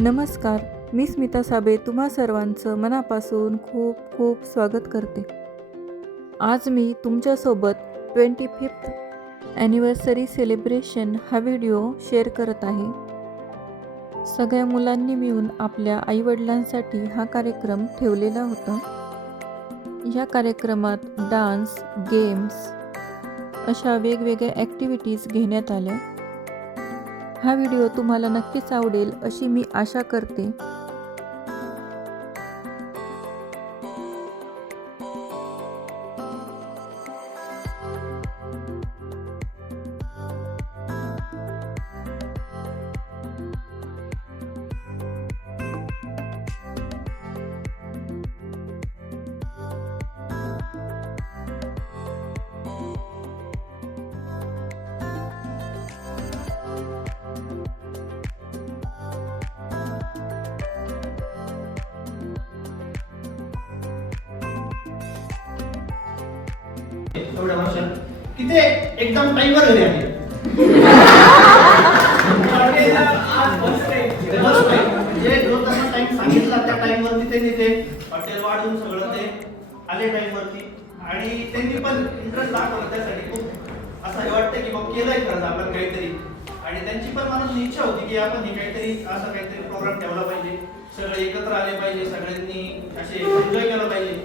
नमस्कार, मी स्मिता साबे तुम्हा सर्वांचं मनापासून खूप खूप स्वागत करते. आज मी तुमच्यासोबत 25th ॲनिव्हर्सरी सेलिब्रेशन हा व्हिडिओ शेअर करत आहे. सगळ्या मुलांनी मिळून आपल्या आईवडिलांसाठी हा कार्यक्रम ठेवलेला होता. या कार्यक्रमात डान्स, गेम्स अशा वेगवेगळ्या ॲक्टिव्हिटीज घेण्यात आल्या. हा व्हिडिओ तुम्हाला नक्कीच आवडेल अशी मी आशा करते. एवढ्या वर्षात की ते एकदम टाईमवर घरी आले. म्हणजे जो त्यांना टाइम सांगितला त्या टाइमवरती ते हॉटेल वाढून सगळं ते आले टाइमवरती आणि त्यांनी पण इंटरेस्ट दाखवला त्यासाठी. खूप असं हे वाटतं की मग केलंय खरंच आपण काहीतरी. आणि त्यांची पण मनात इच्छा होती की आपण हे काहीतरी असं काहीतरी प्रोग्राम ठेवला पाहिजे, सगळे एकत्र आले पाहिजे, सगळ्यांनी असे एन्जॉय केलं पाहिजे.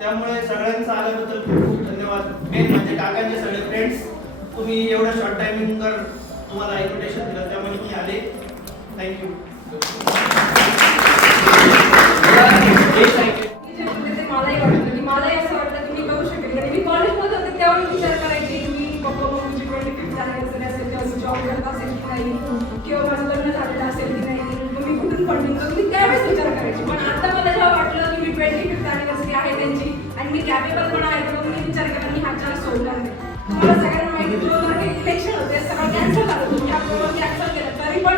त्यामुळे सगळ्यांचं आल्याबद्दल खूप खूप धन्यवाद. मेन म्हणजे काकांचे सगळे फ्रेंड्स, तुम्ही एवढ्या शॉर्ट टायमिंगवर तुम्हाला इन्व्हिटेशन दिलं त्यामुळे तुम्ही आले. थँक्यू. मलाही वाटलं की मलाही असं वाटलं की मी करू शकेल. कारण मी कॉलेजमध्ये होते तेव्हा मी विचार करायची की मी पप्पा मम्मीची 25th अॅनिव्हर्सरी असेल तेव्हा मी जॉब करत असेल की नाही, किंवा माझं लग्न झालेलं असेल की नाही, मग मी कुठून फंडिंग करू, मी त्यावेळेस विचार करायची. पण आता मला जेव्हा वाटलं की मी 25th अॅनिव्हर्सरी आहे त्यांची आणि मी कॅपेबल पण आहे, तर मी विचार केला मी हा चान्स सोडणार नाही. तुम्हाला सगळ्यांना माहिती 2000 इलेक्शन होते, सगळं कॅन्सल झालं, तुम्ही हा प्रोग्राम कॅन्सल केला. तरी पण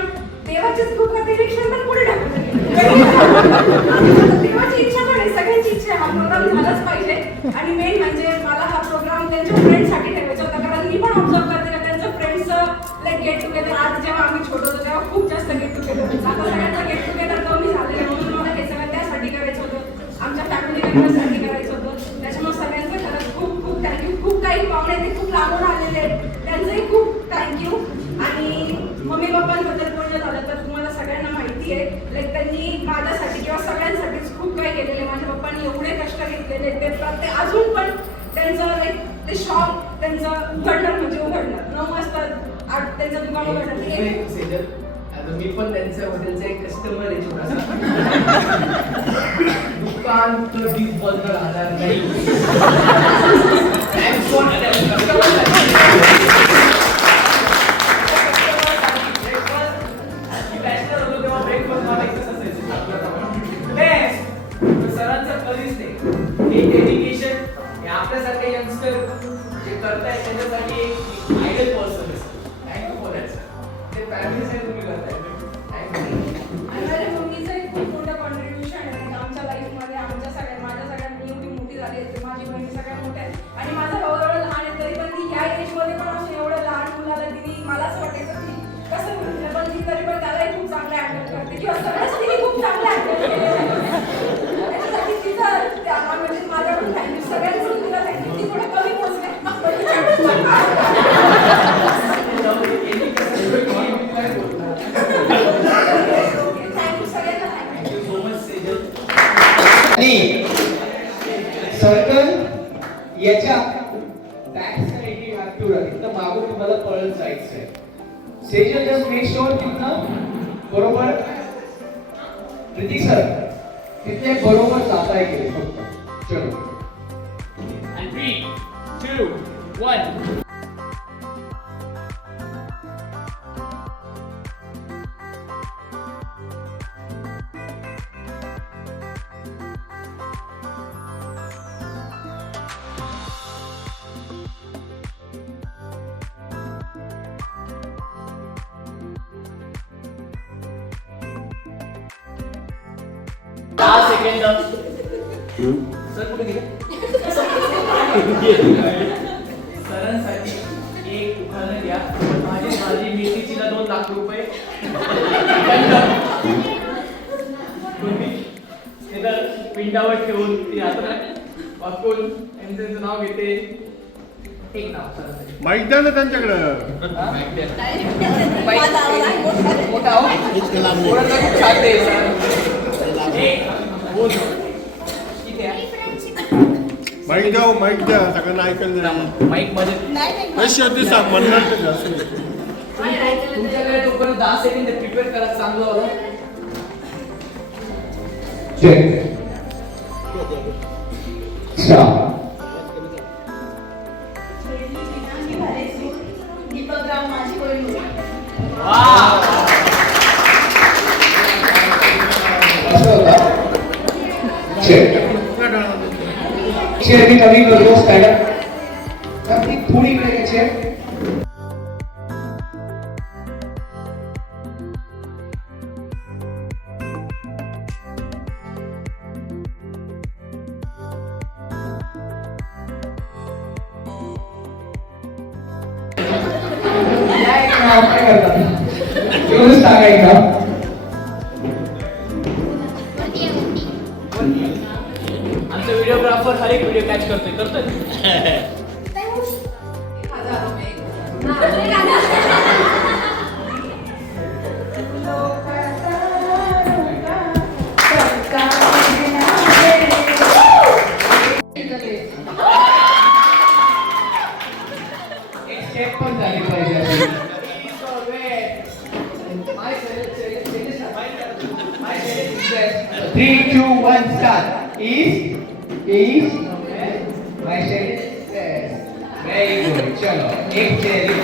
देवाचीच कृपा ते इलेक्शन पण पुढे ढकललं गेलं. देवाची इच्छा पण आहे, सगळ्यांची इच्छा आहे, हा प्रोग्राम झालाच पाहिजे. आणि मेन म्हणजे मला हा प्रोग्राम त्यांच्या फ्रेंड्ससाठी ठेवायचा होता. कारण मी पण ऑब्झर्व करते का त्यांच्या फ्रेंड्सचं लाईक गेट टुगेदर, आज जेव्हा आम्ही छोट होतो तेव्हा खूप जास्त गेट टुगेदर होतं. आता सगळ्यांचं गेट टुगेदर कमी झालेलं, म्हणून मला हे सगळं त्यासाठी करायचं होतं, आमच्या फॅमिली मेंबर्ससाठी करायचं होतं. त्याच्यामुळे सगळ्यांचं खरंच खूप खूप थँक्यू. खूप काही पाहुणे ते खूप लांबून आलेले आहेत, त्यांचंही खूप थँक्यू. आणि मम्मी पप्पांबद्दल बोलणं झालं तर तुम्हाला सगळ्यांना माहिती आहे, लाईक त्यांनी माझ्यासाठी किंवा सगळ्यांसाठीच खूप काही केलेलं आहे. माझ्या पप्पांनी एवढे कष्ट घेतलेले ते अजून पण त्यांचं लाईक ते शॉप त्यांचं उघडणार म्हणजे उघडणार 9 वाजता त्यांचं दुकान उघडणार. आता मी पण त्यांच्या हॉटेलचा एक कस्टमर आहे छोटासा. दुकान कधीच बंद राहणार नाही. सरांचं कधीच नाही. हे डेडिकेशन हे आपल्यासारखे यंगस्टर जे करताय त्याच्यासाठी एक आयडल पर्सन असतं. Thank you for that sir. ते फॅमिलीसाठी तुम्ही करताय. आणि माझ्या मम्मीचं खूप मोठं कॉन्ट्रीब्युशन आहे आमच्या लाईफमध्ये. माझ्या सगळ्यांनी एवढी मोठी झाली आहे, माझी बहिणी सगळ्या मोठ्या आहेत आणि माझा भाऊ एवढं लहान आहे, तरी पण ती ह्या एजमध्ये पण अशी एवढं लहान मुलाला तिने मला असं वाटायचं की कसं म्हटलं, पण ती तरी पण त्यालाही खूप चांगलं हँडल करते किंवा सगळ्याच तिने खूप चांगलं हँडल केलं. त्याच्यासाठी तिचं म्हणजे माझ्याकडून थँक्यू, सगळ्यांकडून तिला थँक्यू. ती थोडं कमी पोचले सर्कल याच्या back side you have to run. इथं मागून तुम्हाला पळत जायचंय. सेजल जस्ट मेक शुअर तिथनं बरोबर प्रतीक सर तिथे बरोबर जाता येईल फक्त. चलो. And 3, 2, 1. सर कुठे गेले? सरांसाठी एक उदाहरण घ्या. माझी मेथीचीला 2 लाख रुपये पिंडावर ठेवून ती हाताला वाकून आणि त्यांचं नाव घेते. एक नाव सरासरी. माहिती द्या ना त्यांच्याकडं. मोठा हो. पोरांना खूप छान ते सर. एक बोल. किती आहे? माहिती द्या, माहिती द्या, सगळ्यांना ऐकायला द्या. माईक मध्ये कशी होती सांग, म्हणणार तर असं. तुमच्याकडे तोपर्यंत 10 सेकंद प्रिपेअर करा चांगलं वाला. चेक. चेयर मी कमी करतो स्टँडअप थोडी इकडे चेयर. काय करतात एवढंच सांगायचं. आमचा व्हिडिओग्राफर हर एक व्हिडिओ कॅच करतोय. एक स्टेप पण झाली पाहिजे. 3, 2, 1 start. Is my shade. Very good. चलो एक चेरी.